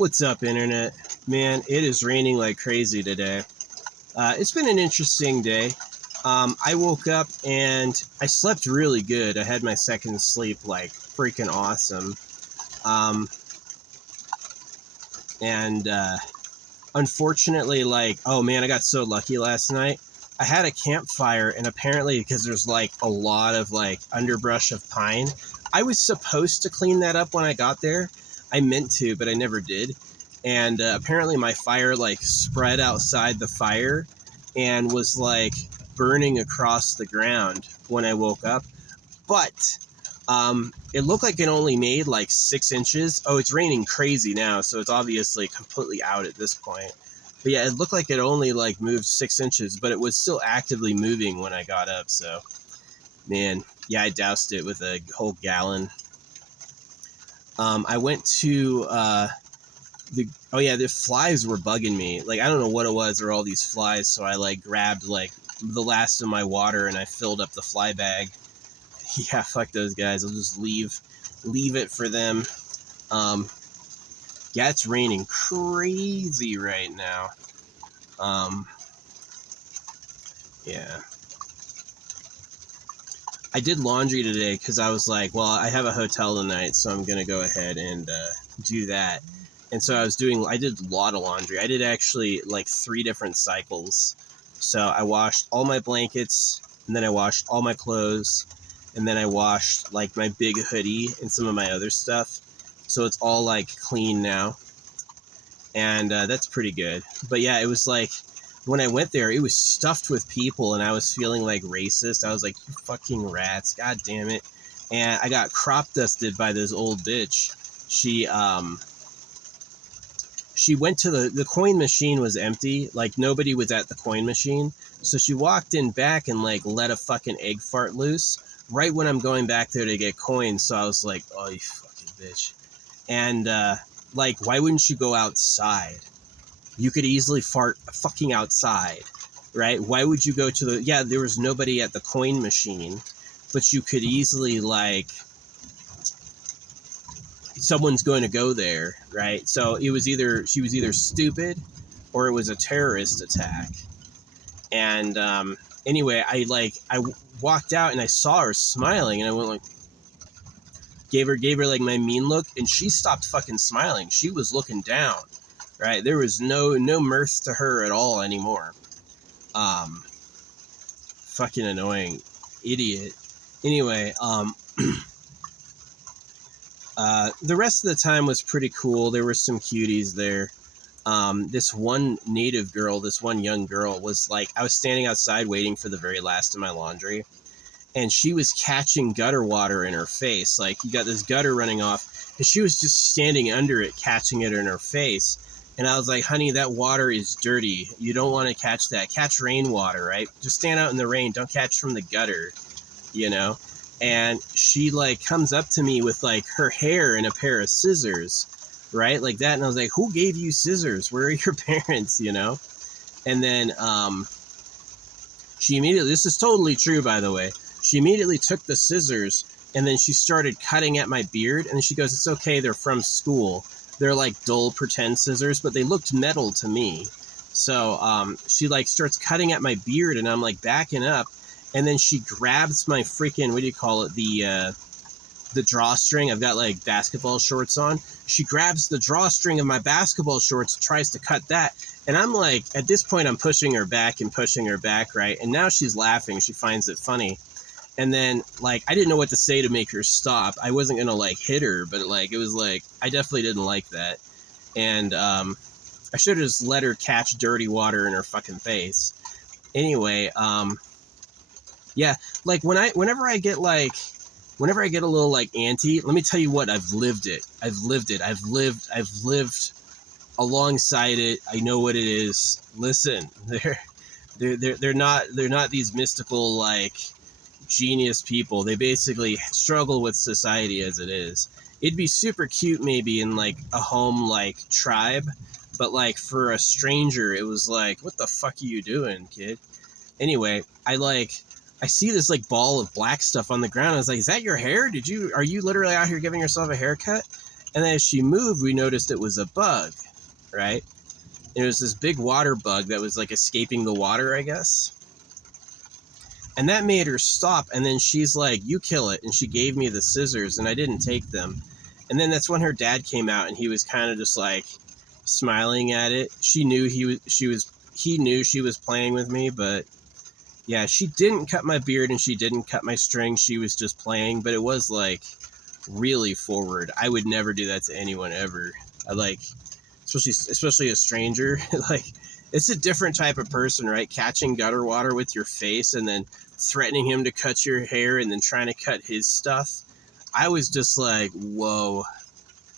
What's up, internet? Man, it is raining like crazy today. It's been an interesting day. I woke up and I slept really good. I had my second sleep like freaking awesome. Um, and unfortunately, oh man, I got so lucky last night. I had a campfire, and apparently, because there's like a lot of like underbrush of pine, I was supposed to clean that up when I got there. I meant to, but I never did. And apparently my fire like spread outside the fire and was like burning across the ground when I woke up. But it looked like it only made like 6 inches. Oh, it's raining crazy now, so it's obviously completely out at this point. But yeah, it looked like it only like moved 6 inches, but it was still actively moving when I got up. So, man, yeah, I doused it with a whole gallon. I went to the flies were bugging me. Like, I don't know what it was, or all these flies. So I like grabbed like the last of my water and I filled up the fly bag. Yeah, fuck those guys. I'll just leave it for them. Yeah, it's raining crazy right now. Yeah. I did laundry today because I was like, well, I have a hotel tonight, so I'm gonna go ahead and do that. And so I did a lot of laundry. I did actually like 3 different cycles. So I washed all my blankets, and then I washed all my clothes, and then I washed like my big hoodie and some of my other stuff. So it's all like clean now. And that's pretty good. But yeah, it was like, when I went there, it was stuffed with people, and I was feeling like racist. I was like, you fucking rats, god damn it. And I got crop dusted by this old bitch. She went to the coin machine was empty. Like, nobody was at the coin machine. So she walked in back and like let a fucking egg fart loose right when I'm going back there to get coins. So I was like, oh, you fucking bitch. And like, why wouldn't you go outside? You could easily fart fucking outside, right? Why would you go to there was nobody at the coin machine, but you could easily, like, someone's going to go there, right? So she was either stupid or it was a terrorist attack. And anyway, I walked out and I saw her smiling, and I went like, gave her like my mean look, and she stopped fucking smiling. She was looking down. Right, there was no mirth to her at all anymore. Fucking annoying idiot. Anyway, the rest of the time was pretty cool. There were some cuties there. This one native girl, this one young girl was like, I was standing outside waiting for the very last of my laundry, and she was catching gutter water in her face. Like, you got this gutter running off, and she was just standing under it, catching it in her face. And I was like, honey, that water is dirty. You don't want to catch that. Catch rainwater, right? Just stand out in the rain. Don't catch from the gutter, you know? And she, like, comes up to me with, like, her hair and a pair of scissors, right? Like that. And I was like, who gave you scissors? Where are your parents, you know? And then she immediately, this is totally true, by the way, she immediately took the scissors and then she started cutting at my beard. And she goes, it's okay, they're from school. They're like dull pretend scissors, but they looked metal to me. So she like starts cutting at my beard, and I'm like backing up, and then she grabs my freaking, what do you call it, the drawstring. I've got like basketball shorts on. She grabs the drawstring of my basketball shorts, tries to cut that, and I'm like, at this point I'm pushing her back, right? And now she's laughing. She finds it funny. And then, like, I didn't know what to say to make her stop. I wasn't going to, like, hit her, but, like, it was, like, I definitely didn't like that. And I should have just let her catch dirty water in her fucking face. Anyway, yeah, like, whenever I get a little, like, antsy, let me tell you what, I've lived it. I've lived alongside it. I know what it is. Listen, they're not these mystical, like, genius people. They basically struggle with society as it is. It'd be super cute maybe in like a home like tribe, but like for a stranger it was like, what the fuck are you doing, kid? Anyway, I see this like ball of black stuff on the ground. I was like, is that your hair? Are you literally out here giving yourself a haircut? And then as she moved, we noticed it was a bug, right? And it was this big water bug that was like escaping the water, I guess. And that made her stop. And then she's like, you kill it. And she gave me the scissors and I didn't take them. And then that's when her dad came out and he was kind of just like smiling at it. He knew she was playing with me, but yeah, she didn't cut my beard and she didn't cut my string. She was just playing, but it was like really forward. I would never do that to anyone ever. I like, especially a stranger. Like, it's a different type of person, right? Catching gutter water with your face and then threatening him to cut your hair and then trying to cut his stuff. I was just like, whoa.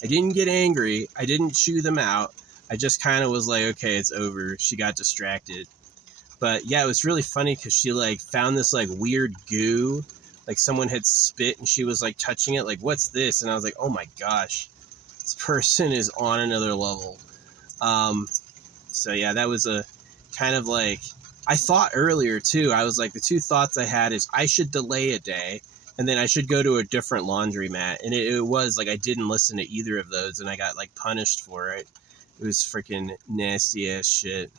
I didn't get angry. I didn't chew them out. I just kind of was like, okay, it's over. She got distracted. But yeah, it was really funny because she like found this like weird goo, like someone had spit and she was like touching it, like, what's this? And I was like, oh my gosh, this person is on another level. So yeah, that was a kind of like, I thought earlier too, I was like, the two thoughts I had is I should delay a day and then I should go to a different laundromat. And it was like, I didn't listen to either of those and I got like punished for it. It was freaking nasty ass shit.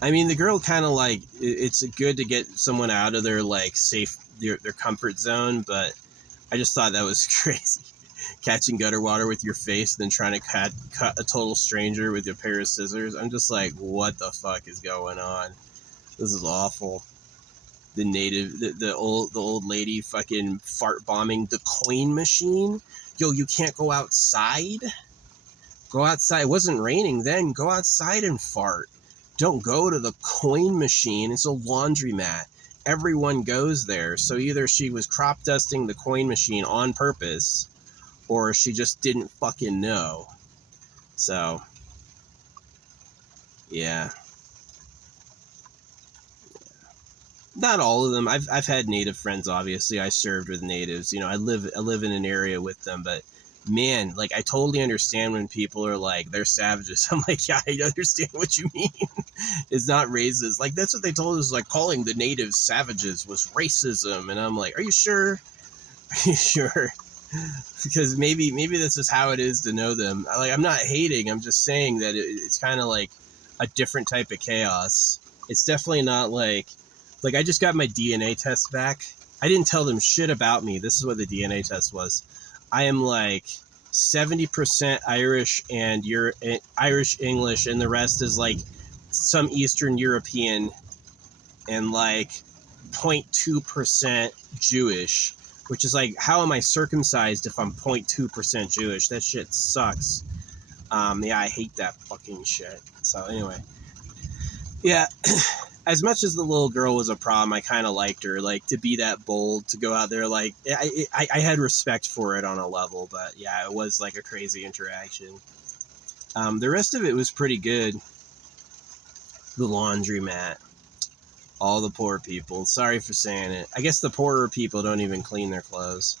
I mean, the girl kind of like, it's good to get someone out of their like safe, their comfort zone, but I just thought that was crazy. Catching gutter water with your face, then trying to cut a total stranger with your pair of scissors. I'm just like, what the fuck is going on? This is awful. The old lady fucking fart bombing the coin machine. Yo, you can't go outside? Go outside. It wasn't raining then. Go outside and fart. Don't go to the coin machine. It's a laundromat. Everyone goes there. So either she was crop dusting the coin machine on purpose, or she just didn't fucking know. So, yeah. Not all of them. I've had native friends, obviously. I served with natives. You know, I live in an area with them, but man, like, I totally understand when people are like, they're savages. I'm like, yeah, I understand what you mean. It's not racist. Like, that's what they told us, like, calling the natives savages was racism. And I'm like, are you sure? Are you sure? Because maybe this is how it is to know them. Like, I'm not hating. I'm just saying that it's kind of like a different type of chaos. It's definitely not like I just got my DNA test back. I didn't tell them shit about me. This is what the DNA test was. I am like 70% Irish and Irish English, and the rest is like some Eastern European, and like 0.2% Jewish, which is like, how am I circumcised if I'm 0.2% Jewish? That shit sucks. Yeah, I hate that fucking shit. So anyway, yeah. As much as the little girl was a problem, I kind of liked her, like, to be that bold, to go out there, like, I had respect for it on a level, but yeah, it was like a crazy interaction. The rest of it was pretty good. The laundromat, all the poor people, sorry for saying it. I guess the poorer people don't even clean their clothes,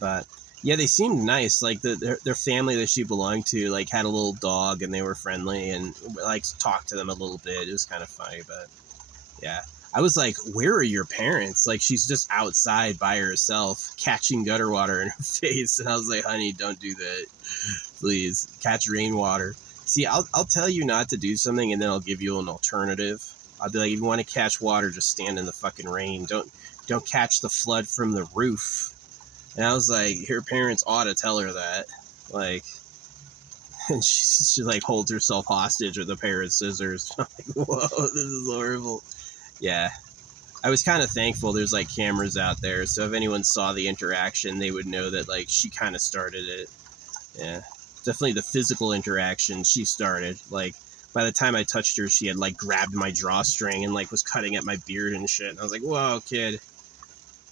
but yeah, they seemed nice. Like, their family that she belonged to, like, had a little dog and they were friendly and like talked to them a little bit. It was kind of funny, but yeah, I was like, where are your parents? Like, she's just outside by herself, catching gutter water in her face. And I was like, honey, don't do that. Please, catch rainwater. See, I'll tell you not to do something, and then I'll give you an alternative. I'll be like, if you want to catch water, just stand in the fucking rain. Don't catch the flood from the roof. And I was like, her parents ought to tell her that. Like, and she like holds herself hostage with a pair of scissors. I'm like, whoa, this is horrible. Yeah, I was kind of thankful there's like cameras out there, so if anyone saw the interaction, they would know that like she kind of started it. Yeah, definitely the physical interaction she started. Like, by the time I touched her, she had like grabbed my drawstring and like was cutting at my beard and shit. And I was like, whoa, kid.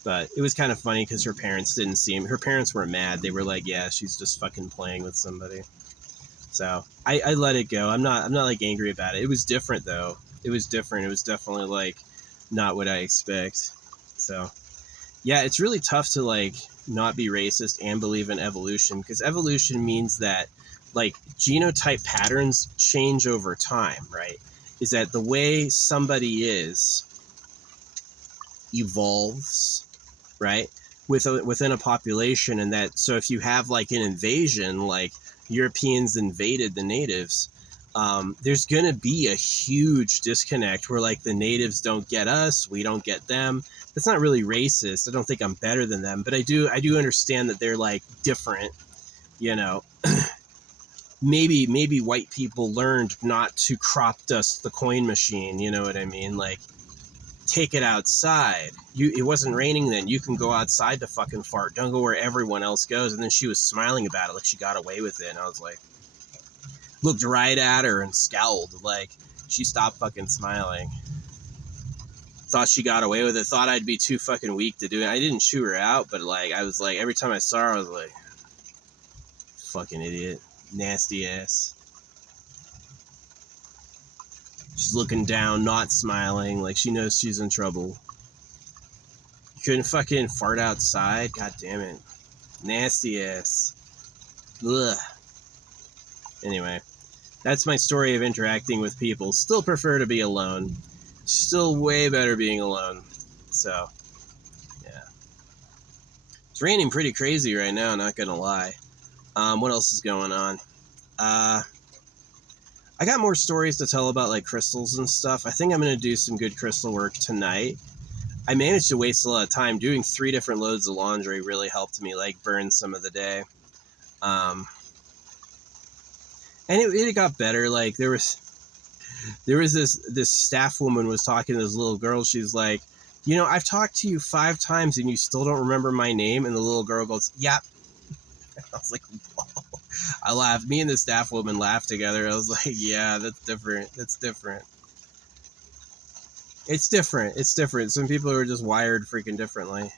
But it was kind of funny because her parents didn't see him. Her parents weren't mad. They were like, yeah, she's just fucking playing with somebody. So I let it go. I'm not like angry about it. It was different though. It was different. It was definitely like not what I expect. So yeah, it's really tough to like not be racist and believe in evolution, because evolution means that like genotype patterns change over time, right? Is that the way somebody is evolves, right? within a population, and that so if you have like an invasion, like Europeans invaded the natives, there's gonna be a huge disconnect where like the natives don't get us, we don't get them. That's not really racist. I don't think I'm better than them, but I do understand that they're like different, you know. Maybe white people learned not to crop dust the coin machine, you know what I mean? Like, take it outside. It wasn't raining then. You can go outside to fucking fart. Don't go where everyone else goes. And then she was smiling about it like she got away with it. And I was like, looked right at her and scowled. Like, she stopped fucking smiling. Thought she got away with it. Thought I'd be too fucking weak to do it. I didn't chew her out, but like, I was like, every time I saw her, I was like, fucking idiot. Nasty ass. She's looking down, not smiling, like she knows she's in trouble. You couldn't fucking fart outside? God damn it. Nasty ass. Ugh. Anyway, that's my story of interacting with people. Still prefer to be alone. Still way better being alone. So, yeah. It's raining pretty crazy right now, not gonna lie. What else is going on? I got more stories to tell about like crystals and stuff. I think I'm going to do some good crystal work tonight. I managed to waste a lot of time. Doing 3 different loads of laundry really helped me like burn some of the day. And it got better. Like there was this staff woman was talking to this little girl. She's like, you know, I've talked to you 5 times and you still don't remember my name. And the little girl goes, yep. I was like, whoa. I laughed. Me and the staff woman laughed together. I was like, yeah, that's different. That's different. It's different. It's different. Some people are just wired freaking differently.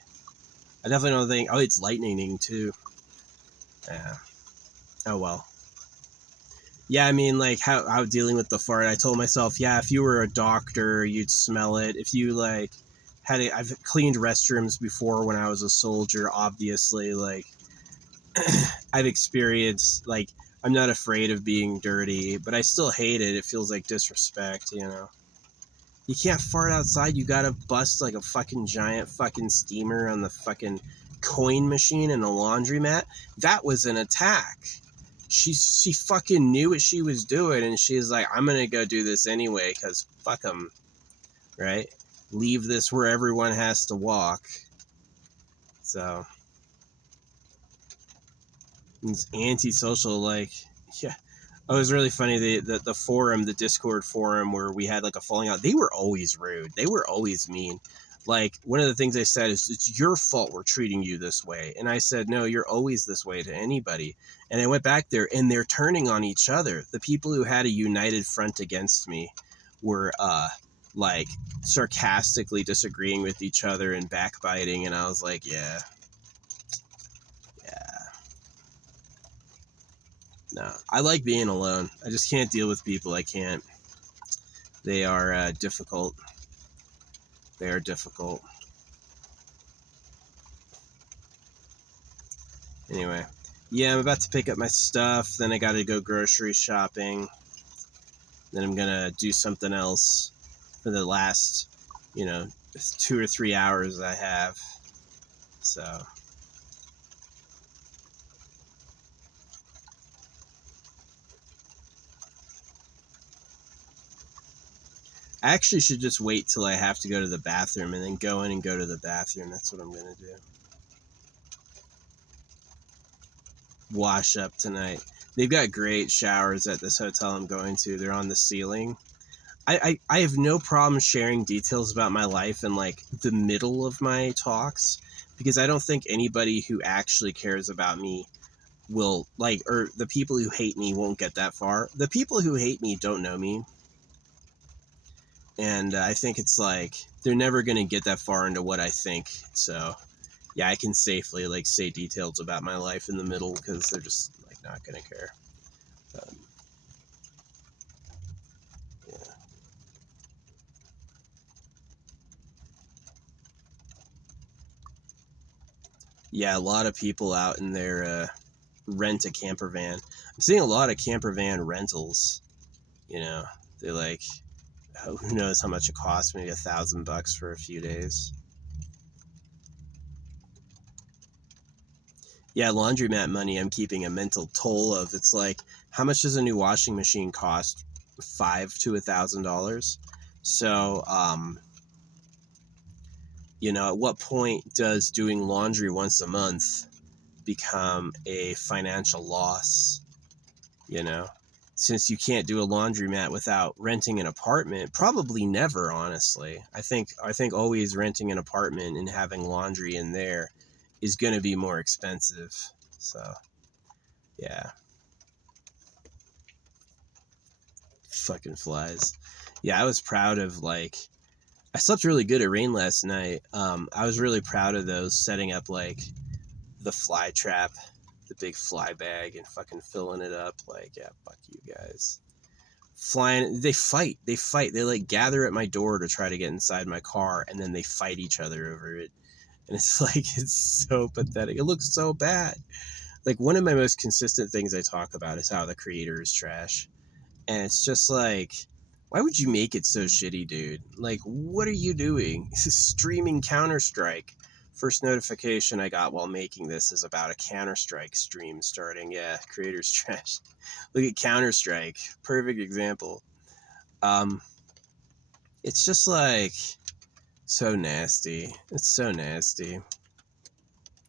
I definitely don't think, oh, it's lightning too. Yeah. Oh, well. Yeah, I mean, like, how dealing with the fart, I told myself, yeah, if you were a doctor, you'd smell it. If you, like, I've cleaned restrooms before when I was a soldier, obviously, like, I've experienced, like, I'm not afraid of being dirty, but I still hate it. It feels like disrespect, you know? You can't fart outside. You gotta bust, like, a fucking giant fucking steamer on the fucking coin machine in a laundromat. That was an attack. She fucking knew what she was doing, and she's like, I'm gonna go do this anyway, because fuck them, right? Leave this where everyone has to walk. So... it's antisocial, like, yeah. Oh, it was really funny. The forum, the Discord forum where we had like a falling out, they were always rude. They were always mean. Like, one of the things I said is, it's your fault we're treating you this way. And I said, no, you're always this way to anybody. And I went back there and they're turning on each other. The people who had a united front against me were, like, sarcastically disagreeing with each other and backbiting. And I was like, yeah. No, I like being alone. I just can't deal with people. I can't. They are difficult. They are difficult. Anyway, yeah, I'm about to pick up my stuff. Then I got to go grocery shopping. Then I'm going to do something else for the last, 2 or 3 hours I have. So... I actually should just wait till I have to go to the bathroom and then go in and go to the bathroom. That's what I'm going to do. Wash up tonight. They've got great showers at this hotel I'm going to. They're on the ceiling. I have no problem sharing details about my life in like the middle of my talks, because I don't think anybody who actually cares about me will, like, or the people who hate me won't get that far. The people who hate me don't know me. And I think it's like, they're never going to get that far into what I think. So, yeah, I can safely, like, say details about my life in the middle, because they're just, like, not going to care. Yeah. Yeah, a lot of people out in their rent a camper van. I'm seeing a lot of camper van rentals. They're like, who knows how much it costs? Maybe $1,000 for a few days. Yeah, laundromat money I'm keeping a mental toll of. It's like, how much does a new washing machine cost? $5,000 to $1,000. So, at what point does doing laundry once a month become a financial loss? Since you can't do a laundromat without renting an apartment, probably never, honestly. I think always renting an apartment and having laundry in there is going to be more expensive. So, yeah. Fucking flies. Yeah, I was proud of, like, I slept really good at Rain last night. I was really proud of those, setting up like the fly trap, the big fly bag, and fucking filling it up. Like, yeah, fuck you guys. Flying, they fight. They like gather at my door to try to get inside my car, and then they fight each other over it. And it's like, it's so pathetic. It looks so bad. Like, one of my most consistent things I talk about is how the creator is trash. And it's just like, why would you make it so shitty, dude? Like, what are you doing? This is streaming Counter-Strike. First notification I got while making this is about a Counter-Strike stream starting. Yeah, creator's trash. Look at Counter-Strike. Perfect example. It's just like so nasty. It's so nasty.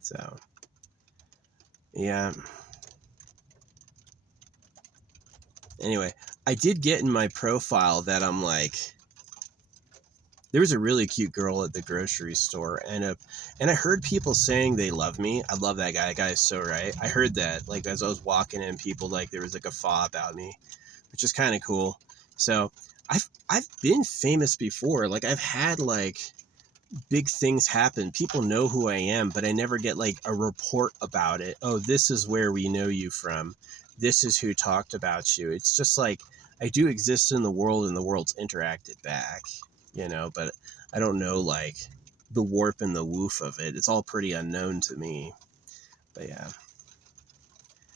So, yeah. Anyway, I did get in my profile that I'm like, there was a really cute girl at the grocery store, and I heard people saying they love me. I love that guy. That guy is so right. I heard that, like, as I was walking in, people, like, there was like a guffaw about me, which is kind of cool. So I've been famous before. Like, I've had like big things happen. People know who I am, but I never get like a report about it. Oh, this is where we know you from. This is who talked about you. It's just like, I do exist in the world, and the world's interacted back, but I don't know, like, the warp and the woof of it. It's all pretty unknown to me. But yeah.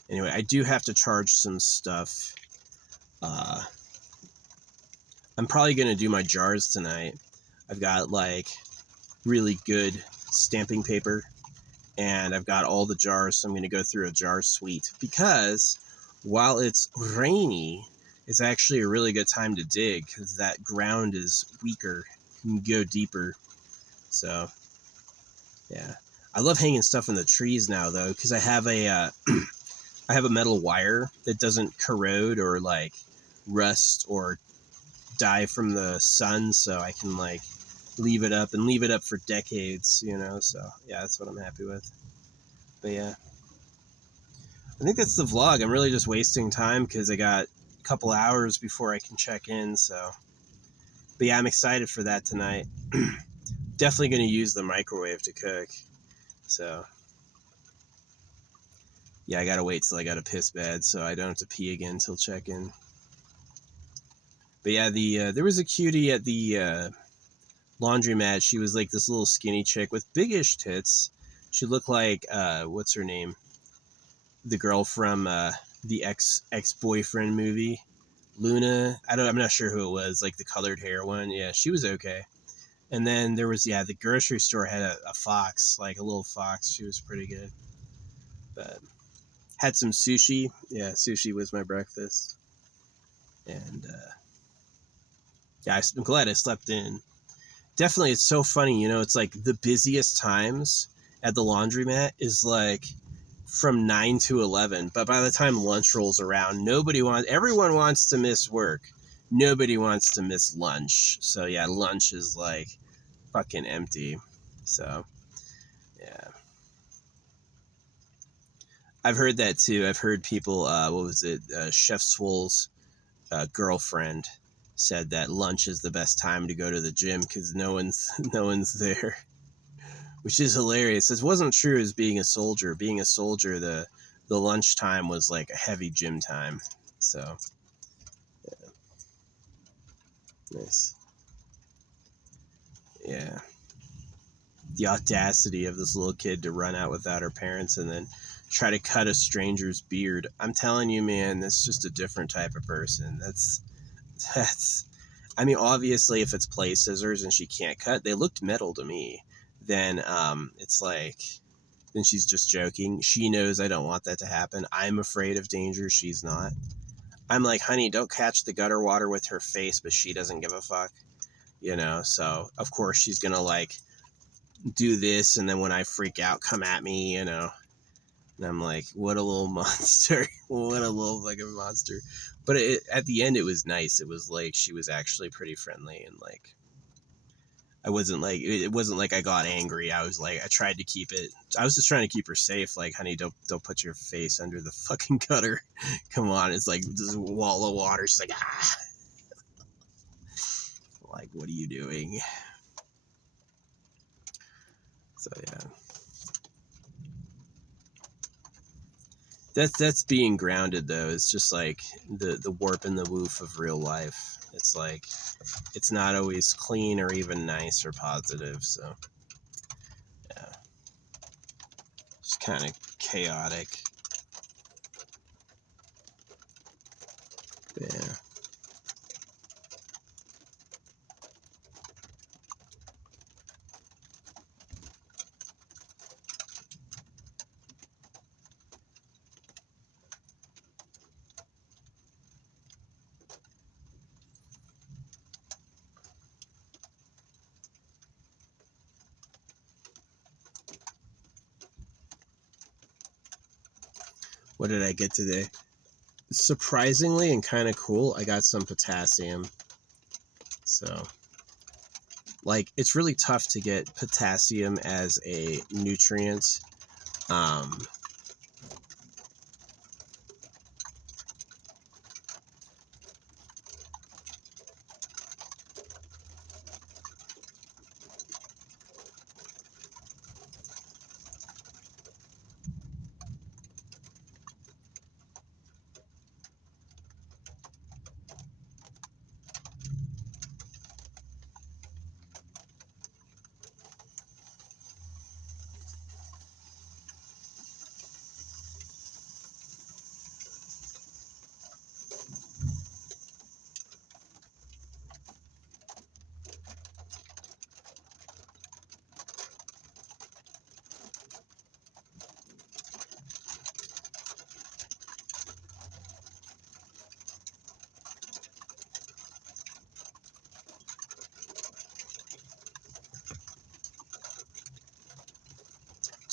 Anyway, I do have to charge some stuff. I'm probably going to do my jars tonight. I've got, like, really good stamping paper, and I've got all the jars, so I'm going to go through a jar suite, because while it's rainy, it's actually a really good time to dig, because that ground is weaker. You can go deeper. So, yeah. I love hanging stuff in the trees now, though, because I have a I have a metal wire that doesn't corrode or, like, rust or die from the sun, so I can, like, leave it up for decades, So, yeah, that's what I'm happy with. But, yeah. I think that's the vlog. I'm really just wasting time because I got a couple hours before I can check in, so. But yeah, I'm excited for that tonight. Definitely going to use the microwave to cook. So. Yeah, I got to wait till I got a piss bad so I don't have to pee again till check in. But yeah, there was a cutie at the laundromat. She was like this little skinny chick with big-ish tits. She looked like, what's her name? The girl from the ex-boyfriend movie, Luna. I'm not sure who it was, like the colored hair one. Yeah, she was okay. And then there was, the grocery store had a fox, like a little fox. She was pretty good. But had some sushi. Yeah, sushi was my breakfast. And yeah, I'm glad I slept in. Definitely, it's so funny, it's like the busiest times at the laundromat is like from 9 to 11, but by the time lunch rolls around, everyone wants to miss work. Nobody wants to miss lunch. So yeah, lunch is like fucking empty. So yeah, I've heard that too. I've heard people, what was it, Chef Swole's girlfriend said that lunch is the best time to go to the gym because no one's there, which is hilarious. This wasn't true as being a soldier. Being a soldier, the lunchtime was like a heavy gym time. So, yeah. Nice. Yeah. The audacity of this little kid to run out without her parents and then try to cut a stranger's beard. I'm telling you, man, that's just a different type of person. That's I mean, obviously, if it's play scissors and she can't cut, they looked metal to me. Then it's like, and she's just joking. She knows I don't want that to happen. I'm afraid of danger. She's not. I'm like, honey, don't catch the gutter water with her face, but she doesn't give a fuck, you know? So, of course, she's going to, like, do this, and then when I freak out, come at me, you know? And I'm like, what a little monster. What a little fucking monster. But at the end, it was nice. It was like she was actually pretty friendly, and, like, I wasn't like, it wasn't like I got angry. I was like, I tried to keep it. I was just trying to keep her safe. Like, honey, don't put your face under the fucking gutter. Come on. It's like this wall of water. She's like, ah. Like, what are you doing? So yeah, that's being grounded though. It's just like the warp and the woof of real life. It's like, it's not always clean or even nice or positive. So yeah, just kind of chaotic. Yeah. What did I get today? Surprisingly and kind of cool, I got some potassium. So, like, it's really tough to get potassium as a nutrient. Um,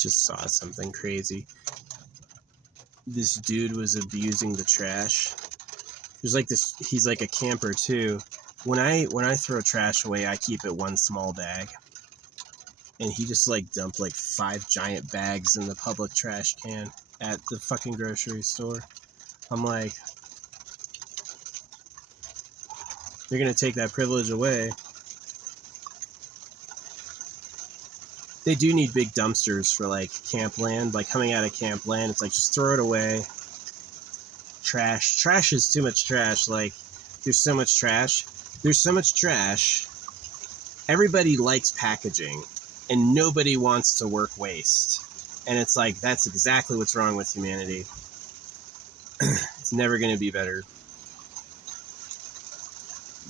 just saw something crazy. This dude was abusing the trash. There's like this, he's like a camper too. When I throw trash away, I keep it one small bag. And he just like dumped like 5 giant bags in the public trash can at the fucking grocery store. I'm like, they're gonna take that privilege away. They do need big dumpsters for like camp land, like coming out of camp land. It's like, just throw it away. Trash is too much trash. Like, there's so much trash. Everybody likes packaging, and nobody wants to work waste. And it's like, that's exactly what's wrong with humanity. It's never going to be better.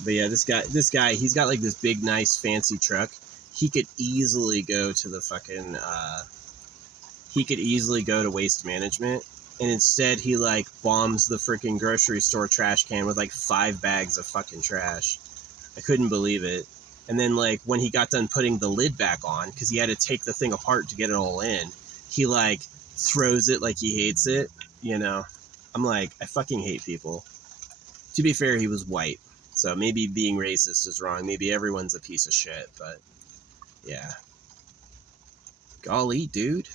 But yeah, this guy, he's got like this big, nice, fancy truck. He could easily go to the fucking, he could easily go to waste management. And instead, he like bombs the freaking grocery store trash can with like 5 bags of fucking trash. I couldn't believe it. And then, like, when he got done putting the lid back on, because he had to take the thing apart to get it all in, he, like, throws it like he hates it, you know? I'm like, I fucking hate people. To be fair, he was white, so maybe being racist is wrong. Maybe everyone's a piece of shit, but, yeah. Golly, dude.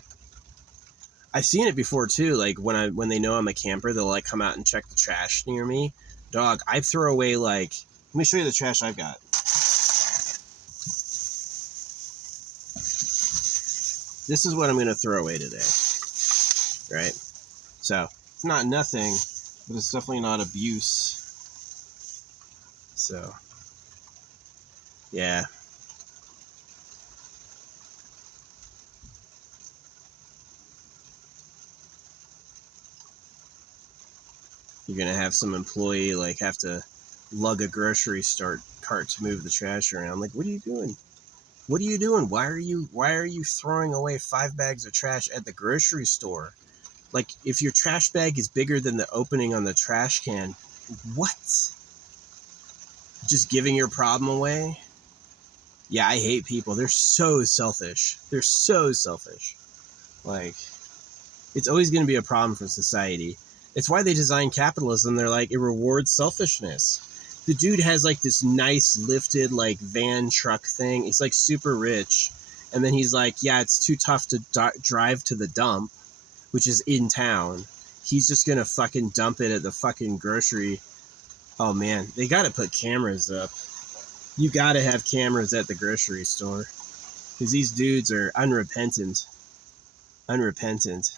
I've seen it before, too. Like, when they know I'm a camper, they'll, like, come out and check the trash near me. Dog, I throw away, like... Let me show you the trash I've got. This is what I'm going to throw away today, right? So, it's not nothing, but it's definitely not abuse. So, yeah. You're going to have some employee, like, have to lug a grocery cart to move the trash around. Like, what are you doing? What are you doing? Why are you throwing away 5 bags of trash at the grocery store? Like, if your trash bag is bigger than the opening on the trash can, what? Just giving your problem away? Yeah, I hate people. They're so selfish. They're so selfish. Like, it's always going to be a problem for society. It's why they design capitalism. They're like, it rewards selfishness. The dude has like this nice lifted like van truck thing. He's like super rich. And then he's like, yeah, it's too tough to drive to the dump, which is in town. He's just going to fucking dump it at the fucking grocery. Oh man, they got to put cameras up. You got to have cameras at the grocery store. Because these dudes are unrepentant. Unrepentant.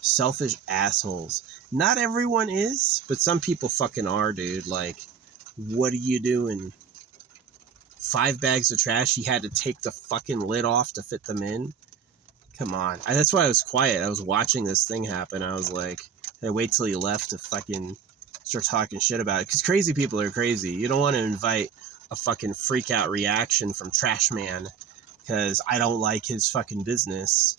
Selfish assholes. Not everyone is, but some people fucking are, dude. Like, what are you doing? 5 bags of trash, he had to take the fucking lid off to fit them in? Come on. That's why I was quiet. I was watching this thing happen. I was like, I wait till he left to fucking start talking shit about it. Because crazy people are crazy. You don't want to invite a fucking freak out reaction from Trash Man because I don't like his fucking business.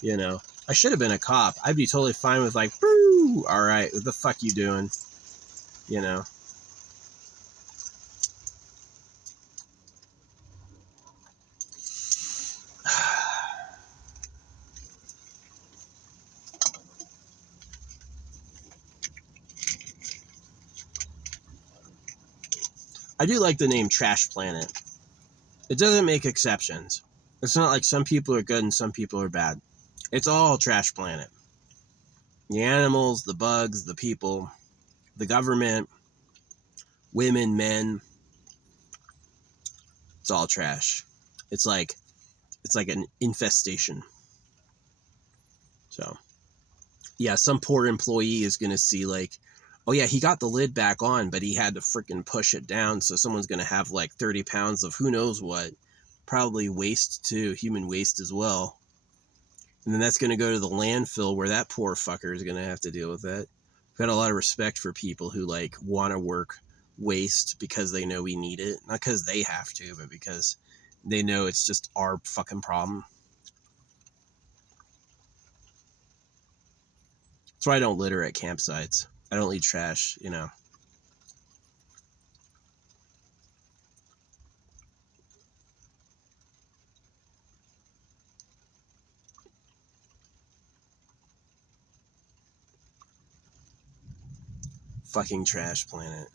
You know, I should have been a cop. I'd be totally fine with like, boo, all right, what the fuck you doing? You know. I do like the name Trash Planet. It doesn't make exceptions. It's not like some people are good and some people are bad. It's all Trash Planet. The animals, the bugs, the people, the government, women, men. It's all trash. It's like an infestation. So, yeah, some poor employee is going to see like, oh yeah, he got the lid back on, but he had to freaking push it down. So someone's going to have like 30 pounds of who knows what, probably waste too, human waste as well. And then that's going to go to the landfill where that poor fucker is going to have to deal with that. I've got a lot of respect for people who like want to work waste because they know we need it. Not because they have to, but because they know it's just our fucking problem. That's why I don't litter at campsites. I don't leave trash, you know. Fucking Trash Planet.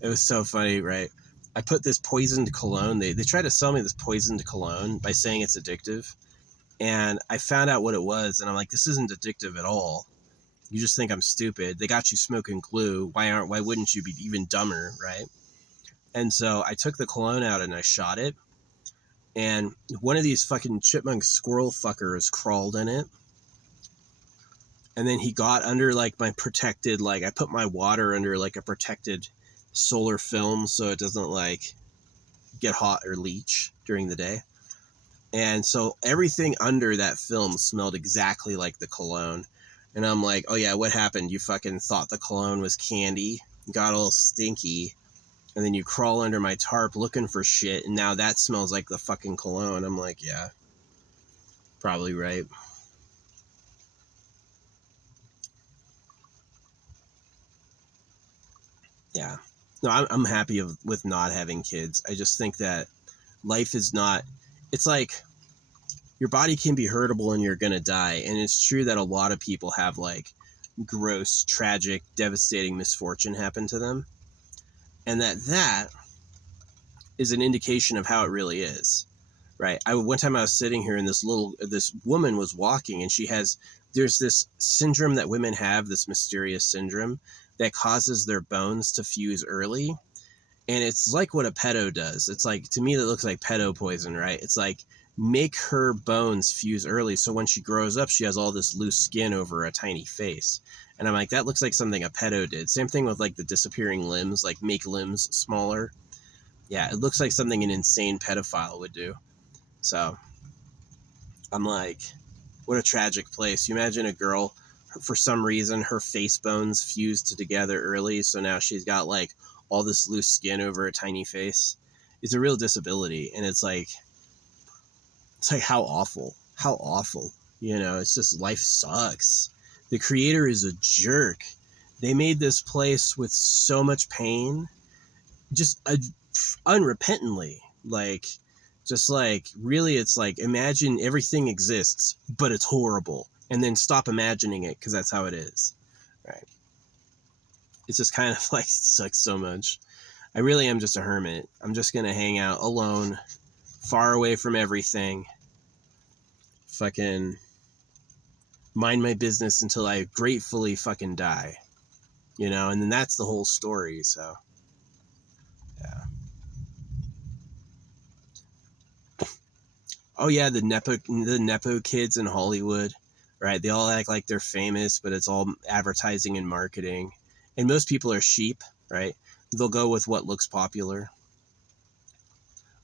It was so funny, right? I put this poisoned cologne. They tried to sell me this poisoned cologne by saying it's addictive. And I found out what it was, and I'm like, this isn't addictive at all. You just think I'm stupid. They got you smoking glue. Why wouldn't you be even dumber, right? And so I took the cologne out and I shot it. And one of these fucking chipmunk squirrel fuckers crawled in it. And then he got under like my protected, like I put my water under like a protected solar film so it doesn't like get hot or leach during the day. And so everything under that film smelled exactly like the cologne. And I'm like, oh yeah, what happened? You fucking thought the cologne was candy, got all stinky, and then you crawl under my tarp looking for shit, and now that smells like the fucking cologne. I'm like, yeah, probably right. Yeah. No, I'm happy with not having kids. I just think that life is not, it's like your body can be hurtable and you're going to die. And it's true that a lot of people have like gross, tragic, devastating misfortune happen to them. And that is an indication of how it really is. Right. One time I was sitting here and this woman was walking and there's this syndrome that women have, this mysterious syndrome that causes their bones to fuse early. And it's like what a pedo does. It's like, to me, that looks like pedo poison, right? It's like, make her bones fuse early. So when she grows up, she has all this loose skin over a tiny face. And I'm like, that looks like something a pedo did. Same thing with like the disappearing limbs, like make limbs smaller. Yeah, it looks like something an insane pedophile would do. So I'm like, what a tragic place. You imagine a girl, for some reason, her face bones fused together early. So now she's got like all this loose skin over a tiny face. It's a real disability, and it's like how awful, it's just life sucks. The creator is a jerk. They made this place with so much pain, just unrepentantly, really, it's like, imagine everything exists but it's horrible, and then stop imagining it, because that's how it is, right? It's just kind of like, it sucks so much. I really am just a hermit. I'm just gonna hang out alone, far away from everything, fucking mind my business until I gratefully fucking die, and then that's the whole story. So yeah. Oh yeah, the nepo kids in Hollywood, right? They all act like they're famous, but it's all advertising and marketing. And most people are sheep, right? They'll go with what looks popular.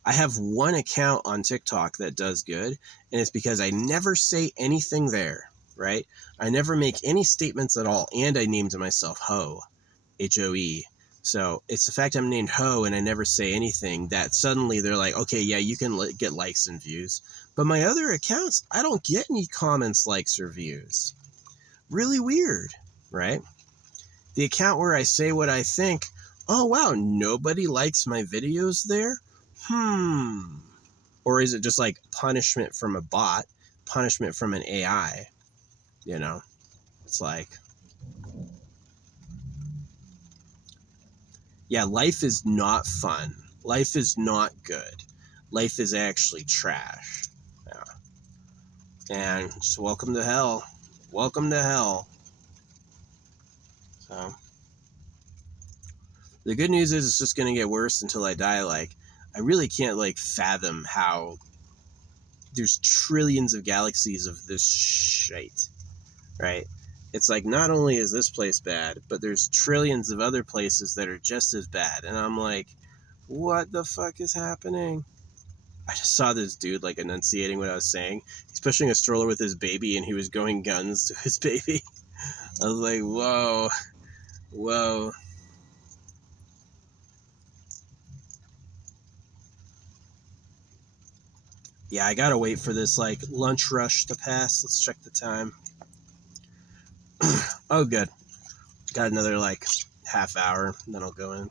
I have one account on TikTok that does good, and it's because I never say anything there, right? I never make any statements at all, and I named myself Ho, Hoe. So it's the fact I'm named Ho and I never say anything that suddenly they're like, okay, yeah, you can get likes and views. But my other accounts, I don't get any comments, likes, or views. Really weird, right? The account where I say what I think, oh wow, nobody likes my videos there? Or is it just like punishment from a bot, punishment from an AI? It's like, yeah, life is not fun. Life is not good. Life is actually trash. Yeah. And just welcome to hell. Welcome to hell. So the good news is it's just going to get worse until I die. Like, I really can't fathom how there's trillions of galaxies of this shit, right? It's like, not only is this place bad, but there's trillions of other places that are just as bad. And I'm like, what the fuck is happening? I just saw this dude enunciating what I was saying. He's pushing a stroller with his baby, and he was going guns to his baby. I was like, whoa. Yeah, I gotta wait for this lunch rush to pass. Let's check the time. Oh, good. Got another half hour, and then I'll go in.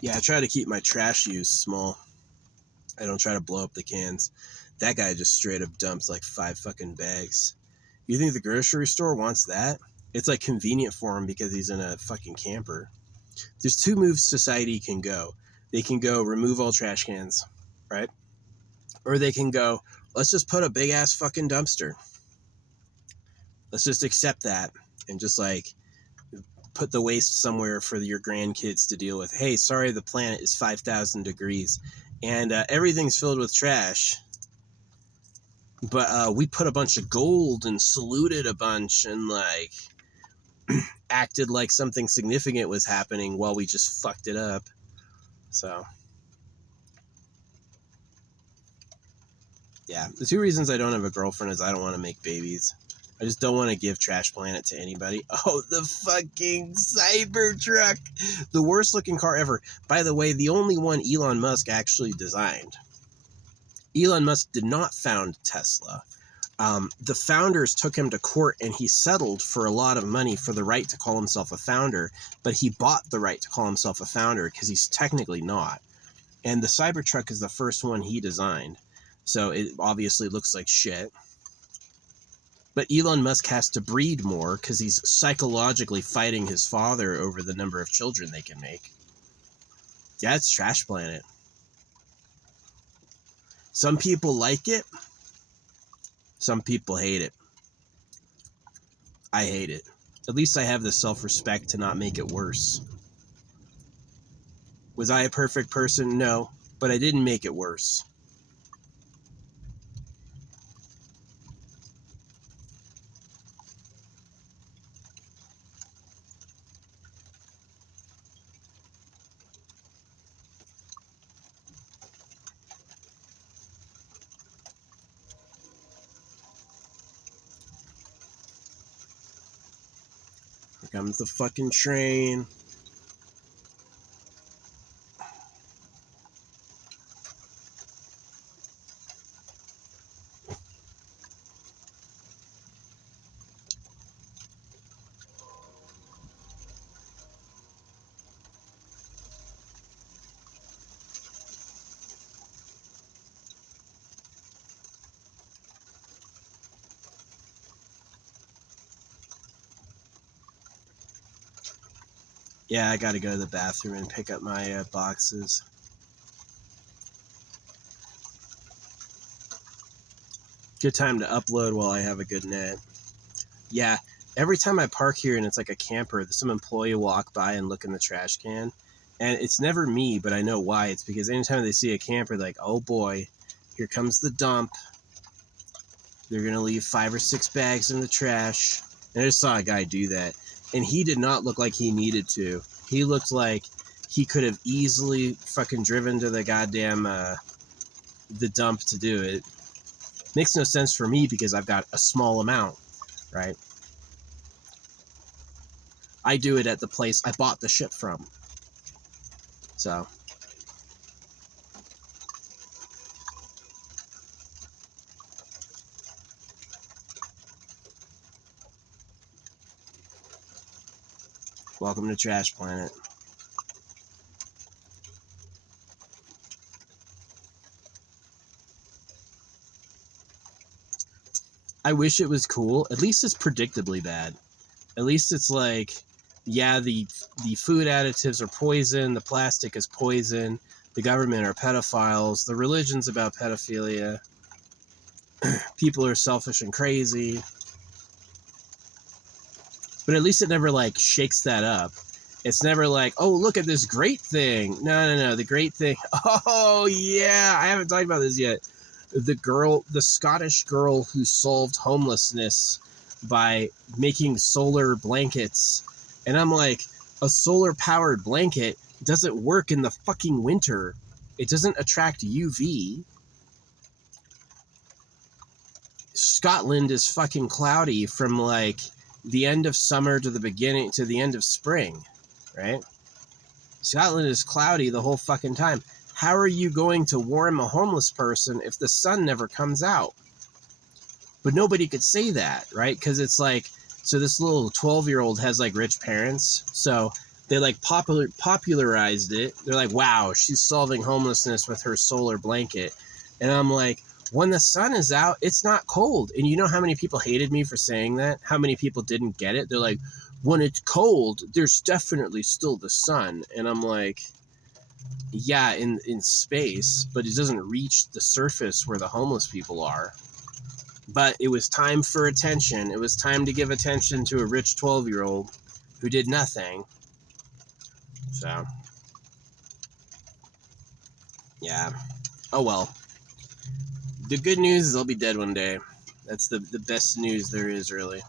Yeah, I try to keep my trash use small. I don't try to blow up the cans. That guy just straight up dumps 5 fucking bags. You think the grocery store wants that? It's convenient for him because he's in a fucking camper. There's 2 moves society can go. They can go remove all trash cans, right? Or they can go, let's just put a big ass fucking dumpster. Let's just accept that and just put the waste somewhere for your grandkids to deal with. Hey, sorry, the planet is 5,000 degrees and everything's filled with trash. But we put a bunch of gold and saluted a bunch and acted like something significant was happening while we just fucked it up. So yeah, the 2 reasons I don't have a girlfriend is I don't want to make babies. I just don't want to give Trash Planet to anybody. Oh, the fucking Cybertruck. The worst looking car ever. By the way, the only one Elon Musk actually designed. Elon Musk did not found Tesla. The founders took him to court and he settled for a lot of money for the right to call himself a founder, but he bought the right to call himself a founder because he's technically not. And the Cybertruck is the first one he designed. So it obviously looks like shit. But Elon Musk has to breed more because he's psychologically fighting his father over the number of children they can make. Yeah, it's Trash Planet. Some people like it. Some people hate it. I hate it. At least I have the self-respect to not make it worse. Was I a perfect person? No, but I didn't make it worse. Here comes the fucking train. Yeah, I gotta go to the bathroom and pick up my boxes. Good time to upload while I have a good net. Yeah, every time I park here and it's like a camper, some employee will walk by and look in the trash can. And it's never me, but I know why. It's because anytime they see a camper, they're like, oh boy, here comes the dump. They're going to leave 5 or 6 bags in the trash. And I just saw a guy do that. And he did not look like he needed to. He looked like he could have easily fucking driven to the goddamn, the dump to do it. Makes no sense for me because I've got a small amount, right? I do it at the place I bought the shit from. So. Welcome to Trash Planet. I wish it was cool. At least it's predictably bad. At least it's like, yeah, the food additives are poison, the plastic is poison, the government are pedophiles, the religion's about pedophilia, people are selfish and crazy. But at least it never, like, shakes that up. It's never like, oh, look at this great thing. No, the great thing. Oh, yeah, I haven't talked about this yet. The Scottish girl who solved homelessness by making solar blankets. And I'm like, a solar-powered blanket doesn't work in the fucking winter. It doesn't attract UV. Scotland is fucking cloudy from, like, the end of summer to the end of spring, right? Scotland is cloudy the whole fucking time. How are you going to warm a homeless person if the sun never comes out? But nobody could say that, right? Because it's like, so this little 12-year-old has like rich parents, so they like popularized it. They're like, wow, she's solving homelessness with her solar blanket. And I'm like, when the sun is out, it's not cold. And you know how many people hated me for saying that? How many people didn't get it? They're like, when it's cold, there's definitely still the sun. And I'm like, yeah, in space, but it doesn't reach the surface where the homeless people are. But it was time for attention. It was time to give attention to a rich 12-year-old who did nothing. So, yeah. Oh well. The good news is I'll be dead one day. That's the best news there is, really.